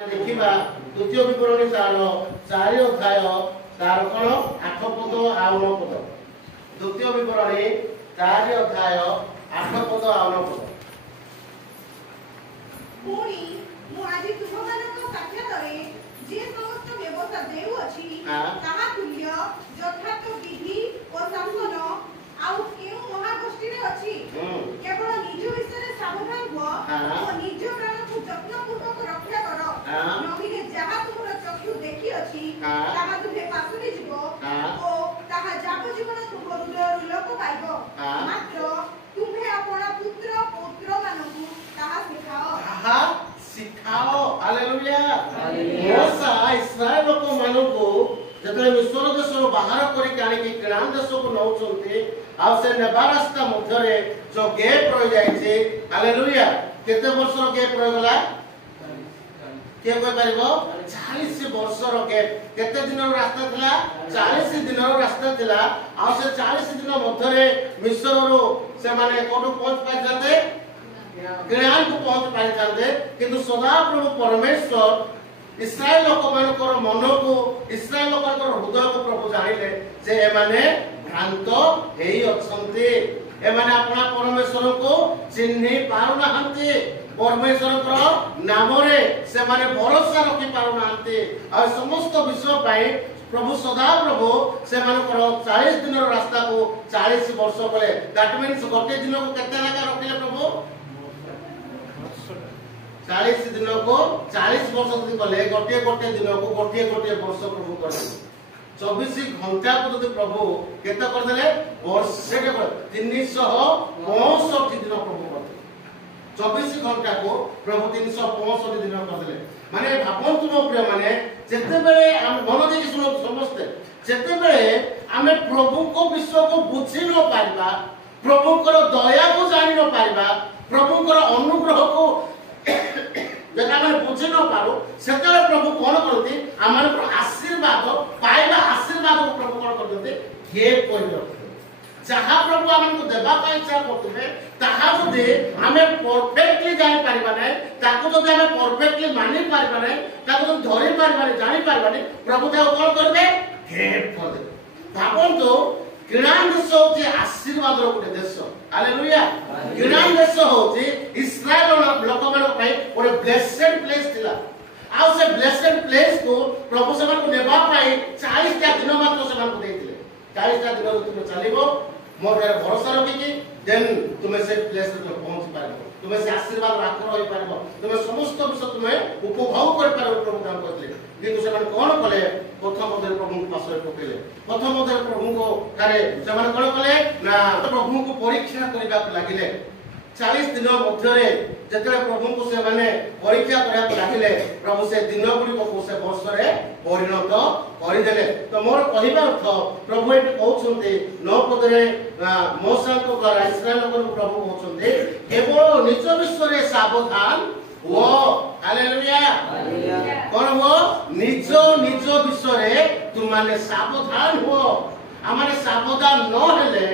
देखा द्वितीय विवरणी तार 4 अध्याय तार कौन 8 पद आ 9 पद। द्वितीय विवरणी 4 अध्याय 8 पद आ 9 पद। पुणी मु आजि तुमମାନଙ୍କ साक्षातरे जे समस्त व्यवस्था देउ अछि ताहा तुल्य यथार्थ विधि और शासन आउ केउ महागोष्ठी रे अछि। केवल निज विषय सावधान हो और निज प्राण को यत्नपूर्वक रक्षा कर नहिले जहा तुमर चक्षु देखि अछि ताहा तुमे पासुनी जीवो ओ ताहा जाब जीवन तुम हृदय लोक पाइबो। मात्र तुम्हे अपना पुत्र पौत्र मानकु ताहा सिखाओ। हालेलुया। मोसा इस्राएल लोक मानकु जतले मिस्र देश बाहर करी काणी की कनान देश को नौचंती आ से नेबा रास्ता मध्यरे जो गैप रह जायछि। हालेलुया। केते वर्ष रो गैप रह गला के कोइ परिबो 40 वर्ष रो गैप। केते दिन रो रास्ता थिला 40 दिन रो रास्ता थिला आ से 40 दिन मध्यरे मिस्र रो से माने कोठो पहुंच पाइ जाते कनान को पहुंच पाइ जाते। किंतु सदा प्रभु परमेश्वर इस्राएल लोक मानकर मन को इस्राएल लोकर हृदय को प्रभु जानिले जे एमाने भ्रांत हेई अछंती। एमाने अपना परमेश्वर को चिन्हि पारु नाहंती। परमेश्वर को नाम रे से माने भरोसा रखि पारु नाहंती। आ समस्त विषय पाई प्रभु सदा प्रभु से मानकर 40 दिन रास्ता को 40 वर्ष बोले दैट मींस गोटे दिन को केते लगा रखिले प्रभु 40 दिन को 40 वर्ष जदि कले गोटे गोटे दिन को गोटे गोटे वर्ष प्रभु कर 24 घंटा को जदि प्रभु केते कर देले वर्ष के 365 दिन प्रभु कर 24 घंटा को प्रभु 365 दिन कर देले। माने भाबंतु मो प्रिय माने जेते बेले हम मन देकी सुनो समस्त जेते बेले हमें प्रभु को विश्व को बुझी न पाइबा प्रभु को दया को जानि न पाइबा प्रभु को अनुग्रह को जब आम बुझी न पारू से प्रभु कौन करती आम आशीर्वाद पाइबा आशीर्वाद को प्रभु कौन करते घेप कर जहाँ प्रभु आमको देवा इच्छा करते जदि आम परफेक्टली जानी पारिबा नहीं ताको जदि आम परफेक्टली मानि पारिबा नहीं ताको जदि धरि पारिबा नहीं जानि पारिबा नहीं प्रभु ताको कौन करबे घेप कर दे। भाबंतु कनान देश होची आशीर्वाद रो गोटे देश। हालेलुया। कनान देश होची इस्राएल लोक मानक पई गोटे ब्लेसेड प्लेस थिला आ से ब्लेसेड प्लेस को प्रभु से मानक नेबा पई 40 टा दिन मात्र से मानक देथिले 40 टा दिन तुम चलिबो मोर भरोसा रखिकी देन तुमे से प्लेस रे पहुंच पारबो तुमे से आशीर्वाद राख रहि पारबो तुमे समस्त विषय तुमे उपभोग कर पारबो प्रभु काम करले। किंतु से माने कोन कले प्रथम मधुर प्रभु को पासरे पकेले प्रथम मधुर प्रभु को कारे से माने कोन कले ना प्रभु को परीक्षा करबा लागिले 40 दिन मध्यरे जतले प्रभु को से माने परीक्षा करबा लागिले प्रभु से दिन गुडी को से वर्ष रे परिणत करि देले। तो मोर कहिबा अर्थ प्रभु एट कहउछन्ते 9 पद रे मोसा को द्वारा इस्राएल को प्रभु कहउछन्ते केवल निज विश्व रे सावधान वो। हालेलुया। कौन हो निज निज विषय तुम माने सावधान हो। आमाने सावधान न हेले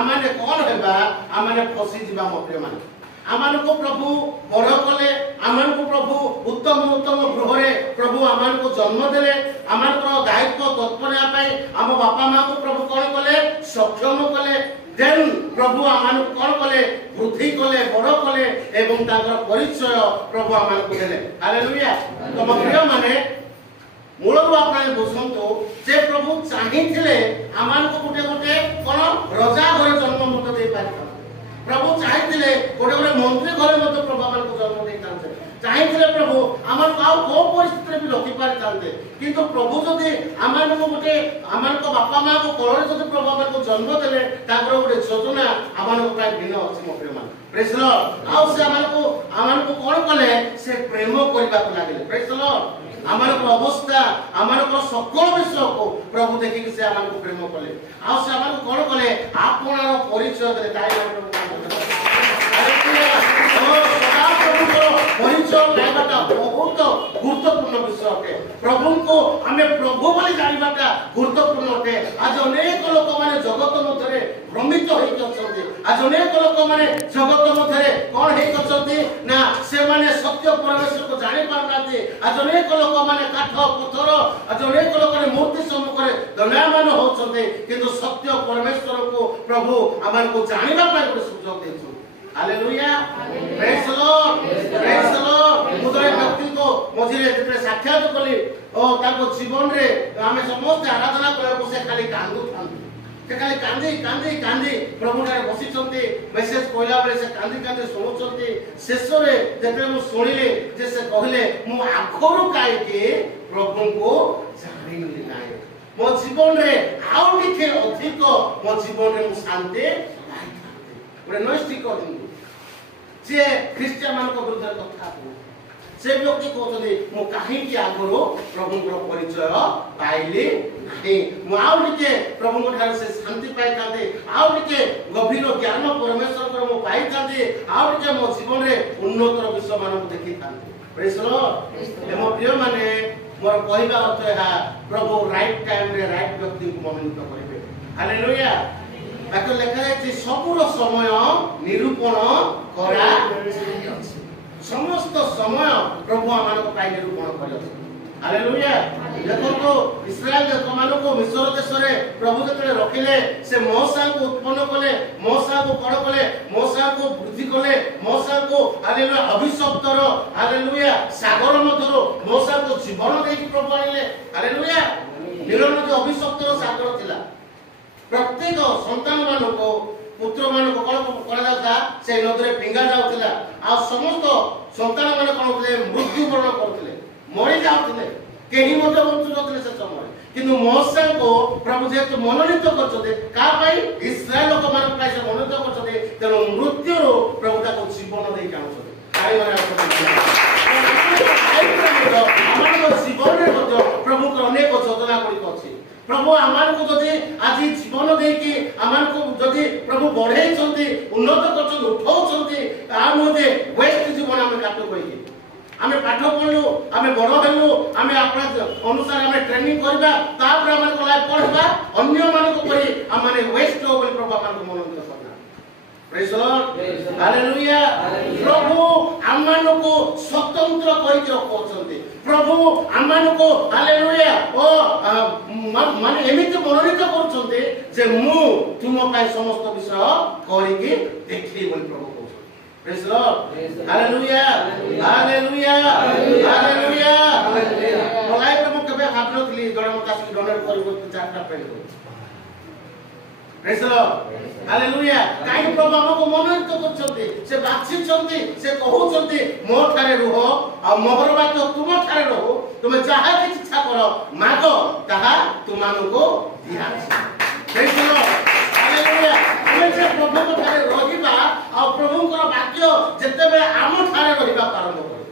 आमाने कौन हेबा आमाने फसी जिबा मप्रिय माने आमान को प्रभु बड़ कले आमान को प्रभु उत्तम उत्तम गृह रे प्रभु आमान को जन्म देले आमान को दायित्व तत्परया पाई आम बापा मां को प्रभु कौन कले सक्षम कले देन प्रभु आमान को कौन कले वृद्धि कले बड़ कले एवं ताकर परिचय प्रभु आमान को देले। हालेलुया। तो मप्रिय माने मूलरू आपने बुझंतु जे प्रभु चाहिथिले आमान को गोटे गोटे कोन राजा घर जन्म मत दे पारिथा प्रभु चाहिथिले गोटे गोटे मंत्री घर मत प्रभु आमान को जन्म दे तांते चाहिथिले प्रभु आमान को को परिस्थिति भी रखि पारिथांते। किंतु प्रभु जदि आमान को गोटे आमान को बापा मां को कोଳରେ जदि प्रभु आमान को जन्म देले ताकर गोटे योजना आमान को प्राय भिन्न अछि मो प्रेम प्रेज लॉर्ड। आ से आमान को कोन कले से प्रेम करबा को लागिले। Praise Lord. आमान को अवस्था आमान को सकल विषय को प्रभु देखि से आमान को प्रेम कले आ से आमान को कोन कले आपनार परिचय देले ताई परिचय पाइबाटा बहुत गुरुत्वपूर्ण विषय अटे। प्रभु को हमें प्रभु बोली जानिबाटा गुरुत्वपूर्ण अटे। आज अनेक लोक माने जगत मध्यरे भ्रमित होई अछंती आज अनेक लोक माने जगत मध्यरे कोन हेई अछंती ना से माने सत्य परमेश्वर को जानि पारनाती କରିଥାନ୍ତି। ଆଜି ଅନେକ ଲୋକମାନେ କାଠ ପଥର ଆଜି ଅନେକ ଲୋକମାନେ ମୂର୍ତ୍ତି ସମ୍ମୁଖରେ ଦଣ୍ଡାୟମାନ ହଉଛନ୍ତି, କିନ୍ତୁ ସତ୍ୟ ପରମେଶ୍ୱରକୁ ପ୍ରଭୁ ଆମମାନଙ୍କୁ ଜାଣିବା ପାଇଁ ଗୋଟେ ସୁଯୋଗ ଦେଇଛନ୍ତି। ହାଲେଲୁୟା, ପ୍ରେଜ୍ ଦ ଲର୍ଡ, ପ୍ରେଜ୍ ଦ ଲର୍ଡ। ମୁଁ ଜଣେ ବ୍ୟକ୍ତିଙ୍କୁ ମଝିରେ ଯେତେବେଳେ ସାକ୍ଷାତ କଲି ଓ ତାଙ୍କ ଜୀବନରେ ଆମେ ସମସ୍ତେ ଆରାଧନା କରିବାକୁ ସେ ଖାଲି କାନ୍ଦୁଥାନ୍ତି। ସେ ଖାଲି କାନ୍ଦି କାନ୍ଦି କାନ୍ଦି ପ୍ରଭୁଠାରେ ବସିଛନ୍ତି। ମେସେଜ କହିଲା ବେଳେ ସେ କାନ୍ଦି କାନ୍ଦି ଶୁଣୁଛନ୍ତି। ଶେଷରେ ଯେତେବେଳେ ମୁଁ ଶୁଣିଲି ଯେ ସେ କହିଲେ ମୁଁ ଆଗରୁ କାହିଁକି ପ୍ରଭୁଙ୍କୁ ଜାଣିଲି ନାହିଁ, ମୋ ଜୀବନରେ ଆଉ ଟିକେ ଅଧିକ ମୋ ଜୀବନରେ ମୁଁ ଶାନ୍ତି ପାଇଥାନ୍ତି। ଗୋଟେ ନୈଷ୍ଠିକ ହିନ୍ଦୁ ଯିଏ ଖ୍ରୀଷ୍ଟିଆନ ମାନଙ୍କ ବିରୁଦ୍ଧରେ କଥା କହୁଛି, ସେ ବ୍ୟକ୍ତି କହୁଛନ୍ତି ମୁଁ କାହିଁକି ଆଗରୁ ପ୍ରଭୁଙ୍କର ପରିଚୟ ପାଇଲି ନାହିଁ, ମୁଁ ଆଉ ଟିକେ ପ୍ରଭୁଙ୍କ ଠାରୁ ସେ ଶାନ୍ତି ପାଇଥାନ୍ତି, ଆଉ ଟିକେ ଗଭୀର ଜ୍ଞାନ ପରମେଶ୍ୱରଙ୍କର ମୁଁ ପାଇଥାନ୍ତି, ଆଉ ଟିକେ ମୋ ଜୀବନରେ ଉନ୍ନତର ବିଷୟ ମାନଙ୍କୁ ଦେଖିଥାନ୍ତି। ପ୍ରେଜ୍ ଦ ଲର୍ଡ। ମୋ ପ୍ରିୟମାନେ, ମୋର କହିବା ଅର୍ଥ ଏହା, ପ୍ରଭୁ ରାଇଟ୍ ଟାଇମରେ ରାଇଟ୍ ବ୍ୟକ୍ତିଙ୍କୁ ମନୋନୀତ କରିବେ। ହାଲେଲୁୟା। ତାକୁ ଲେଖାଯାଇଛି ସବୁର ସମୟ ନିରୂପଣ କରାଯାଇଛି। ସମସ୍ତ ସମୟ ପ୍ରଭୁ ଆମମାନଙ୍କ ପାଇଁ ନିରୂପଣ କରିଅଛନ୍ତି। ହାଲେଲୁୟା। ଦେଖନ୍ତୁ ଇସ୍ରାଏଲ ଲୋକମାନଙ୍କୁ ମିଶ୍ର ଦେଶରେ ପ୍ରଭୁ ଯେତେବେଳେ ରଖିଲେ, ସେ ମଉସାଙ୍କୁ ଉତ୍ପନ୍ନ କଲେ, ମଉସାଙ୍କୁ କଣ କଲେ, ମଉସାଙ୍କୁ ବୃଦ୍ଧି କଲେ, ମଉସାଙ୍କୁ ହାଲେଲୁୟା ଅଭିଶପ୍ତର ହାଲେଲୁୟା ସାଗର ମଧ୍ୟରୁ ମଉସାଙ୍କୁ ଜୀବନ ଦେଇକି ପ୍ରଭୁ ଆଣିଲେ। ହାଲେଲୁୟା। ନୀଳ ନଦୀ ଅଭିଶପ୍ତର ସାଗର ଥିଲା। ପ୍ରତ୍ୟେକ ସନ୍ତାନ ମାନଙ୍କୁ ପୁତ୍ର ମାନଙ୍କୁ କଣ କରାଯାଉଥିଲା, ସେ ନଦୀରେ ଫିଙ୍ଗା ଯାଉଥିଲା। ଆଉ ସମସ୍ତ ସନ୍ତାନ ମାନେ କଣ ହଉଥିଲେ, ମୃତ୍ୟୁବରଣ କରୁଥିଲେ, ମରି ଯାଉଥିଲେ, କେହି ମଧ୍ୟ ବଞ୍ଚୁନଥିଲେ ସେ ସମୟରେ। କିନ୍ତୁ ମଉସାଙ୍କୁ ପ୍ରଭୁ ଯେହେତୁ ମନୋନୀତ କରିଛନ୍ତି, କାହା ପାଇଁ? ଇସ୍ରାଏଲ ଲୋକମାନଙ୍କ ପାଇଁ ସେ ମନୋନୀତ କରିଛନ୍ତି। ତେଣୁ ମୃତ୍ୟୁରୁ ପ୍ରଭୁ ତାକୁ ଜୀବନ ଦେଇକି ଆଣୁଛନ୍ତି। ଆମମାନଙ୍କ ଜୀବନରେ ମଧ୍ୟ ପ୍ରଭୁଙ୍କର ଅନେକ ଯୋଜନା ଗୁଡ଼ିକ ଅଛି। ପ୍ରଭୁ ଆମମାନଙ୍କୁ ଯଦି ଆଜି ଜୀବନ ଦେଇକି ଆମମାନଙ୍କୁ ଯଦି ପ୍ରଭୁ ବଢେଇଛନ୍ତି, ଉନ୍ନତ କରୁଛନ୍ତି, ଉଠଉଛନ୍ତି, ତାହା ନୁହେଁ ଯେ ୱେଷ୍ଟ ଜୀବନ ଆମେ କାଟ କରିକି ଆମେ ପାଠ ପଢିଲୁ, ଆମେ ବଡ ହେଲୁ, ଆମେ ଆପଣା ଅନୁସାରେ ଆମେ ଟ୍ରେନିଂ କରିବା, ତାପରେ ଆମେ ଲାଇଫ ପଢିବା, ଅନ୍ୟମାନଙ୍କୁ କରି ଆମେ ୱେଷ୍ଟ ହବ ବୋଲି ପ୍ରଭୁ ଆମମାନଙ୍କୁ ମନୋନୀତ କଲା। ପ୍ରେଜ୍ ଦ ଲର୍ଡ, ହାଲେଲୁୟା। ପ୍ରଭୁ ଆମମାନଙ୍କୁ ସ୍ୱତନ୍ତ୍ର କରିକି ରଖୁଛନ୍ତି। ପ୍ରଭୁ ଆମମାନଙ୍କୁ ହାଲେଲୁୟା ଓ ମାନେ ଏମିତି ମନୋନୀତ କରୁଛନ୍ତି ଯେ ମୁଁ ତୁମ ପାଇଁ ସମସ୍ତ ବିଷୟ କରିକି ଦେଖିବି ବୋଲି ପ୍ରଭୁ କହୁଛନ୍ତି। ପ୍ରେଜ୍ ଦ ଲର୍ଡ, ହାଲେଲୁୟା, ହାଲେଲୁୟା, ହାଲେଲୁୟା। ମୋ ଲାଇଫରେ ମୁଁ କେବେ ଭାବିନଥିଲି ଜଣେ ମତେ ଆସିକି ଡୋନେଟ୍ କରିବ 4ଟା ପେନ୍ କରିବ। ପ୍ରେଜ୍ ଦ ଲର୍ଡ, ହାଲେଲୁୟା। କାହିଁକି ପ୍ରଭୁ ଆମକୁ ମନୋନୀତ କରୁଛନ୍ତି, ସେ ବାଛିଛନ୍ତି, ସେ କହୁଛନ୍ତି ମୋ ଠାରେ ରୁହ, ଆଉ ମୋହର ବାକ୍ୟ ତୁମ ଠାରେ ରହୁ, ତୁମେ ଯାହା କିଛି ଇଚ୍ଛା କର ମାଗ, ତାହା ତୁମମାନଙ୍କୁ ଦିଆଯିବ। ପ୍ରେଜ୍ ଦ ଲର୍ଡ, ହାଲେଲୁୟା। ଆମେ ଯେ ପ୍ରଭୁଙ୍କ ଠାରେ ରହିବା, ଆଉ ପ୍ରଭୁଙ୍କର ବାକ୍ୟ ଯେତେବେଳେ ଆମ ଠାରେ ରହିବା ଆରମ୍ଭ କରୁ,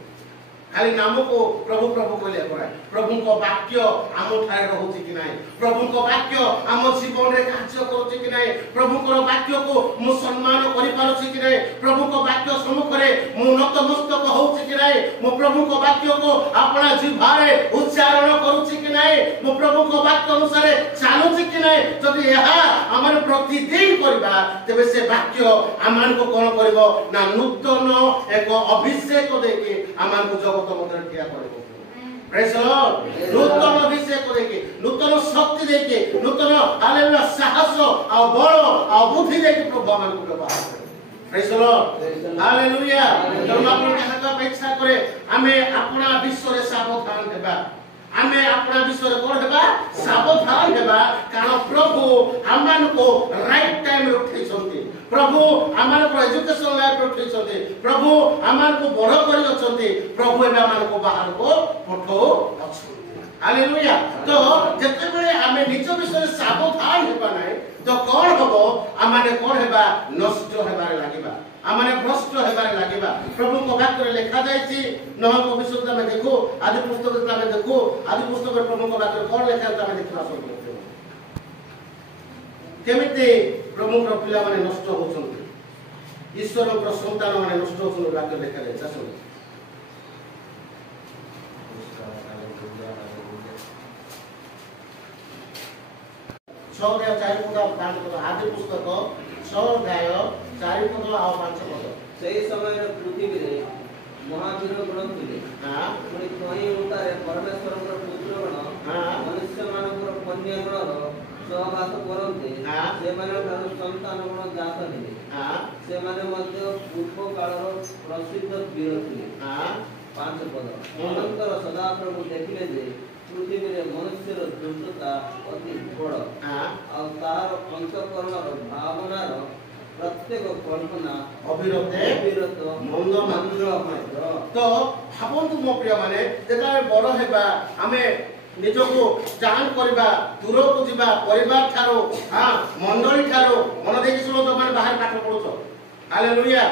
ଖାଲି ନାମକୁ ପ୍ରଭୁ ପ୍ରଭୁ କହିଲେ ପରା, ପ୍ରଭୁଙ୍କ ବାକ୍ୟ ଆମ ଠାରେ ରହୁଛି କି ନାହିଁ, ପ୍ରଭୁଙ୍କ ବାକ୍ୟ ଆମ ଜୀବନରେ କାର୍ଯ୍ୟ କରୁଛି କି ନାହିଁ, ପ୍ରଭୁଙ୍କର ବାକ୍ୟକୁ ମୁଁ ସମ୍ମାନ କରିପାରୁଛି କି ନାହିଁ, ପ୍ରଭୁଙ୍କ ବାକ୍ୟ ସମ୍ମୁଖରେ ମୁଁ ନତମସ୍ତକ ହଉଛି କି ନାହିଁ, ମୁଁ ପ୍ରଭୁଙ୍କ ବାକ୍ୟକୁ ଆପଣା ଜିହ୍ବାରେ ଉଚ୍ଚାରଣ କରୁଛି କି ନାହିଁ, ମୁଁ ପ୍ରଭୁଙ୍କ ବାକ୍ୟ ଅନୁସାରେ ଚାଲୁଛି କି ନାହିଁ। ଯଦି ଏହା ଆମର ପ୍ରତିଦିନ କରିବା, ତେବେ ସେ ବାକ୍ୟ ଆମମାନଙ୍କୁ କଣ କରିବ ନା ନୂତନ ଏକ ଅଭିଷେକ ଦେଇକି ଆମମାନଙ୍କୁ ଜଗତ ମଧ୍ୟରେ ଠିଆ କରିବ। ପ୍ରେଜ୍ ଦ ଲର୍ଡ, ନୂତନ ଅଭିଷେକ ଦେଇକି, ନୂତନ ଶକ୍ତି ଦେଇକି, ନୂତନ ହାଲେଲୁୟା ସାହସ ଆଉ ବଳ ଆଉ ବୁଦ୍ଧି ଦେଇକି ପ୍ରଭୁ ଆମମାନଙ୍କୁ ବ୍ୟବହାର କରିବ। ପ୍ରେଜ୍ ଦ ଲର୍ଡ, ହାଲେଲୁୟା। ତେଣୁ ଆପଣ ଯାହା ଇଚ୍ଛା କରେ ଆମେ ଆପଣା ବିଷୟରେ ସାବଧାନ ହେବା, ଆମେ ଆପଣା ବିଷୟରେ କଣ ହେବା, ସାବଧାନ ହେବା। କାରଣ ପ୍ରଭୁ ଆମମାନଙ୍କୁ ରାଇଟ୍ ଟାଇମରେ ଉଠେଇଛନ୍ତି, ପ୍ରଭୁ ଆମମାନଙ୍କୁ ଏଜୁକେସନ ଲାଇଫରେ ଉଠେଇଛନ୍ତି, ପ୍ରଭୁ ଆମମାନଙ୍କୁ ବଡ କରି ଅଛନ୍ତି, ପ୍ରଭୁ ଏବେ ଆମମାନଙ୍କୁ ବାହାରକୁ ପଠଉ ଅଛନ୍ତି। ହାଲେଲୁୟା। ତ ଯେତେବେଳେ ଆମେ ନିଜ ବିଷୟରେ ସାବଧାନ ହେବା ନାହିଁ, ତ କଣ ହବ, ଆମେ କଣ ହେବା, ନଷ୍ଟ ହେବାରେ ଲାଗିବା, ଆମେ ଭ୍ରଷ୍ଟ ହେବାରେ ଲାଗିବା। ପ୍ରଭୁଙ୍କ ବାକ୍ୟରେ ଲେଖା ଯାଇଛି, ନହଙ୍କ ବିଷୟରେ ଆମେ ଦେଖୁ, ଆଦି ପୁସ୍ତକରେ ଆମେ ଦେଖୁ, ଆଦି ପୁସ୍ତକରେ ପ୍ରଭୁଙ୍କ ବାକ୍ୟରେ କଣ ଲେଖା ଅଛି ଆମେ ଦେଖିବା ସବୁ। କେମିତି ପ୍ରଭୁଙ୍କର ପିଲାମାନେ ନଷ୍ଟ ହଉଛନ୍ତି, ଈଶ୍ୱରଙ୍କର ସନ୍ତାନ ମାନେ ନଷ୍ଟ ହଉଛନ୍ତି, ବାକ୍ୟ ଲେଖାଯାଇଛି। ଆସନ୍ତୁ 6:4 ଆଦି ପୁସ୍ତକ 6:4 ଆଉ 5 ପଦ। ସେହି ସମୟରେ ପୃଥିବୀରେ महावीर गण थिले पुणी तही अनुसार परमेश्वर पुत्रगण मनुष्य मानकर कन्या गणर सहवास करते से संतान गण जात हेले से पूर्व कालर प्रसिद्ध वीर थिले 5 पद अनंतर सदाप्रभु देखिले जे पृथ्वी में मनुष्य दुष्टता अति बड़ तार अंतकरण भावनार प्रत्येक कल्पना अविरत मंद मात्र तो भावନ୍ତୁ ମୋ ପ୍ରିୟ ମାନେ ଯେତେବେଳେ ବଡ଼ ହେବା ଆମେ ନିଜକୁ ଯାଞ୍ଚ କରିବା ଦୂରକୁ ଯିବା ପରିବାର ଠାରୁ ମଣ୍ଡଳୀ ଠାରୁ ମନ ଦେଇକି ଶୁଣ ତମେ ବାହାରେ ପାଠ ପଢୁଛ ହାଲେଲୁୟା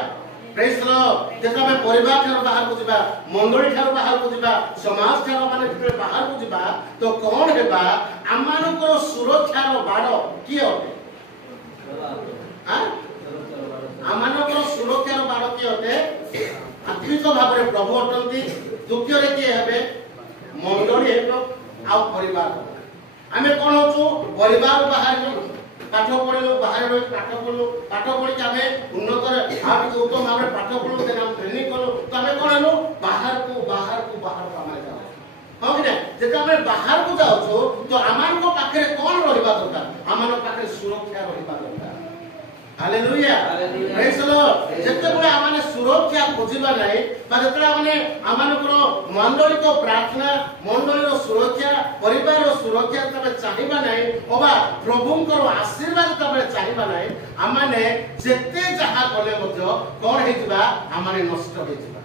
ପ୍ରେଜ୍ ଦ ଲର୍ଡ ଯେତେବେଳେ ପରିବାର ଠାରୁ ବାହାରକୁ ଯିବା ମଣ୍ଡଳୀ ଠାରୁ ବାହାରକୁ ଯିବା ସମାଜ ଠାରୁ ମାନେ ଯେତେବେଳେ ବାହାରକୁ ଯିବା ତ କଣ ହେବା ଆମମାନଙ୍କର ସୁରକ୍ଷାର ବାଡ଼ କିଏ ଅଟେ ଆମମାନଙ୍କର ସୁରକ୍ଷାର ବାଡ଼ କିଏ ଅଟେ ଆତ୍ମିକ ଭାବରେ ପ୍ରଭୁ ଅଟନ୍ତି ଦ୍ୱିତୀୟରେ କିଏ ହେବେ ମଣ୍ଡଳୀ ହେବ ଆଉ ପରିବାର ଆମେ କଣ ହଉଛୁ ପରିବାର ବାହାରେ ପାଠ ପଢିଲୁ ବାହାରେ ରହି ପାଠ ପଢିଲୁ ପାଠ ପଢିକି ଆମେ ଉନ୍ନତରେ ଆଉ ଟିକେ ଉତ୍ତମ ଭାବରେ ପାଠ ପଢିଲୁ ଦେନ ଆମେ ଟ୍ରେନିଂ କଲୁ ତ ଆମେ କଣ ହେଲୁ ବାହାରକୁ ଆମେ ଯାଉ ହଁ କି ନା ଯେତେବେଳେ ଆମେ ବାହାରକୁ ଯାଉଛୁ ତ ଆମମାନଙ୍କ ପାଖରେ କଣ ରହିବା ଦରକାର ଆମମାନଙ୍କ ପାଖରେ ସୁରକ୍ଷା ରହିବା ଦରକାର ହାଲେଲୁୟା ପ୍ରେଜ୍ ଦ ଲର୍ଡ ଯେତେବେଳେ ଆମେ ସୁରକ୍ଷା ଖୋଜିବା ନାହିଁ ବା ଯେତେବେଳେ ଆମେ ଆମମାନଙ୍କର ମଣ୍ଡଳୀକ ପ୍ରାର୍ଥନା ମଣ୍ଡଳୀର ସୁରକ୍ଷା ପରିବାରର ସୁରକ୍ଷା ଯେତେବେଳେ ଚାହିଁବା ନାହିଁ ଅବା ପ୍ରଭୁଙ୍କର ଆଶୀର୍ବାଦ ଯେତେବେଳେ ଚାହିଁବା ନାହିଁ ଆମମାନେ ଯେତେ ଯାହା କଲେ ମଧ୍ୟ କଣ ହେଇଯିବା ଆମମାନେ ନଷ୍ଟ ହେଇଯିବା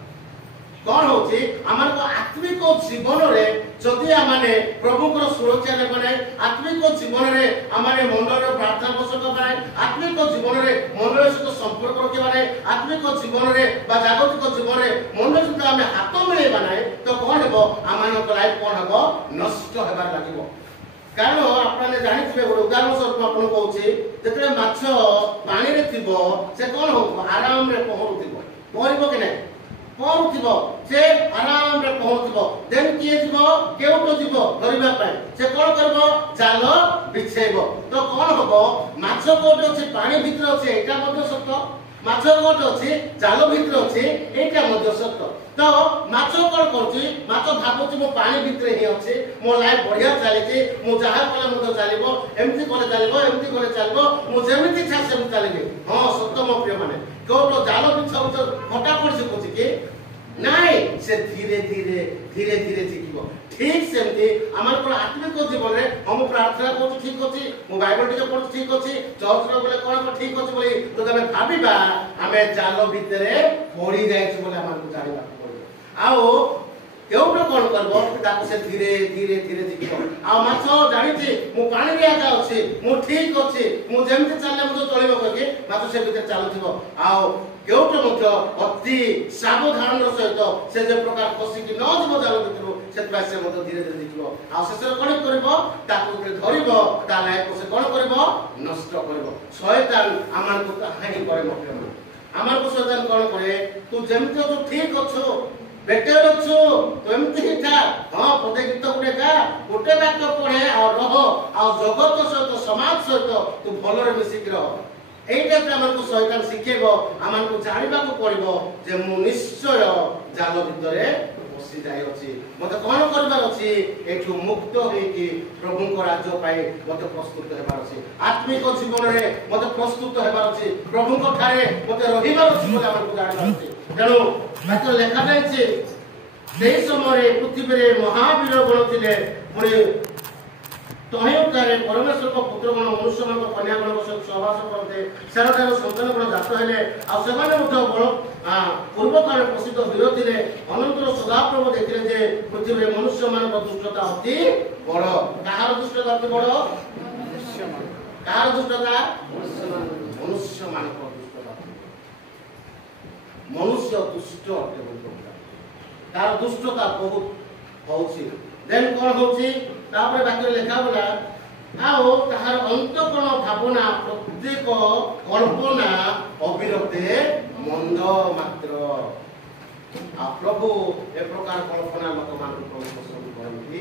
कौन होची आमन को आत्मिक जीवन रे जदि आमाने प्रभुकर सुरक्षा ने बनाए आत्मिक जीवन रे आमाने मंडल प्रार्थना पोषक बनाए आत्मिक जीवन रे मंडल सहित संपर्क रखे बनाए आत्मिक जीवन रे बा जागतिक जीवन रे मंडल सहित आमे हाथ मिले बनाए तो कौन हेबो आमान को लाइफ कौन हेबो नष्ट हेबार लागिबो कारण आपने जानिथिबे गोटे उदाहरण स्वरूप आपन कहूची जेतरे माछ पानी रे थिबो से कौन हो आराम रे पहरुथिबो पहरिबो कि नै पहुँचो से आराम रे पहुँचो देन किए जीवो केउटो जीवो धरिबा पाए से कोन करबो जाल बिछेबो तो कोन हबो माछ कोटे अछि पानी भीतर अछि एटा मध्ये सत्य माछ कोटे अछि जाल भीतर अछि एटा मध्ये सत्य तो माछ कोन करछि माछ भाबुछि मो पानी भीतर ही अछि मो लाइफ बढ़िया चलिछि मो जहा कोले मध्ये चलिबो एम्ति कोले चलिबो मो जेमिति इच्छा सेमिति चलिबे हां सत्य मो प्रिय माने कोटो जाल बिछाउ फटा पड़छि कोछि कि नाही से धीरे धीरे शिखिबो ठीक सेमती हमर को आत्मिक जीवन रे हम प्रार्थना करछु ठीक अछि मो बाइबल टिके पढछु ठीक अछि चर्च रे बोले कोन ठीक अछि बोली तो तमे भाबिबा हमें जाल भितरे पड़ी जायछि बोले हमर को जानिबा पड़िबो आउ केउटो कोन करबो ताको से धीरे धीरे शिखिबो आ माछ जानिछि मो पानी रे आगा अछि मो ठीक अछि मो जेमते चलले मो चलिबो कहि माछ से भितर चालुथिबो आउ केउटो मध्य अति सावधान सहित से जे प्रकार फसी कि न जीव जाल भितर से से मध्य धीरे शिखिबो आ से कोन करबो ताको धरिबो ता लाइफ को से कोन करबो नष्ट करबो शैतान आमान को हानि करे मते आमान को शैतान कोन करे तू जेमते तो ठीक अछो बेटर अछो तो एमती ही था हां पदे गीत गोटे वाक्य पढ़े और रह और जगत सहित समाज सहित तू भलरे मिसिक रह एटा पे हमन को शैतान शिखेबो हमन को जानिबा को पड़िबो जे मु निश्चय जाल भितरे बसी जाय अछि मते कोन करबार अछि एठु मुक्त होई कि प्रभु को राज्य पाए मते प्रस्तुत हेबार अछि आत्मिक जीवन रे मते प्रस्तुत हेबार अछि प्रभु को ठारे मते रहिबार अछि बोले हमन को जानिबार अछि तेणु बात लेखा जायछि सेही समय पृथ्वी रे महावीर गण थिले पुणी तहयुक्तारे परमेश्वर को पुत्र गण मनुष्य मान कन्या गण को सहवास करते सेरदार संतान गण जात हेले आ सेमाने मध्य बड़ पूर्व काल प्रसिद्ध वीर थिले अनंतर सदाप्रभु देखिले जे पृथ्वी रे मनुष्य मान दुष्टता अति बड़ कहार दुष्टता अति बड़ कहार दुष्टता मनुष्य मान दुष्टता मनुष्य दुष्ट अटे तार दुष्टता बहुत होछि देन कोन होछि तापर बाकी लेखा बोला आओ ताहार अंतकोण भावना प्रत्येक कल्पना अविरते मंद मात्र आ प्रभु ए प्रकार कल्पना मत मान प्रभु पसंद करନ୍ତି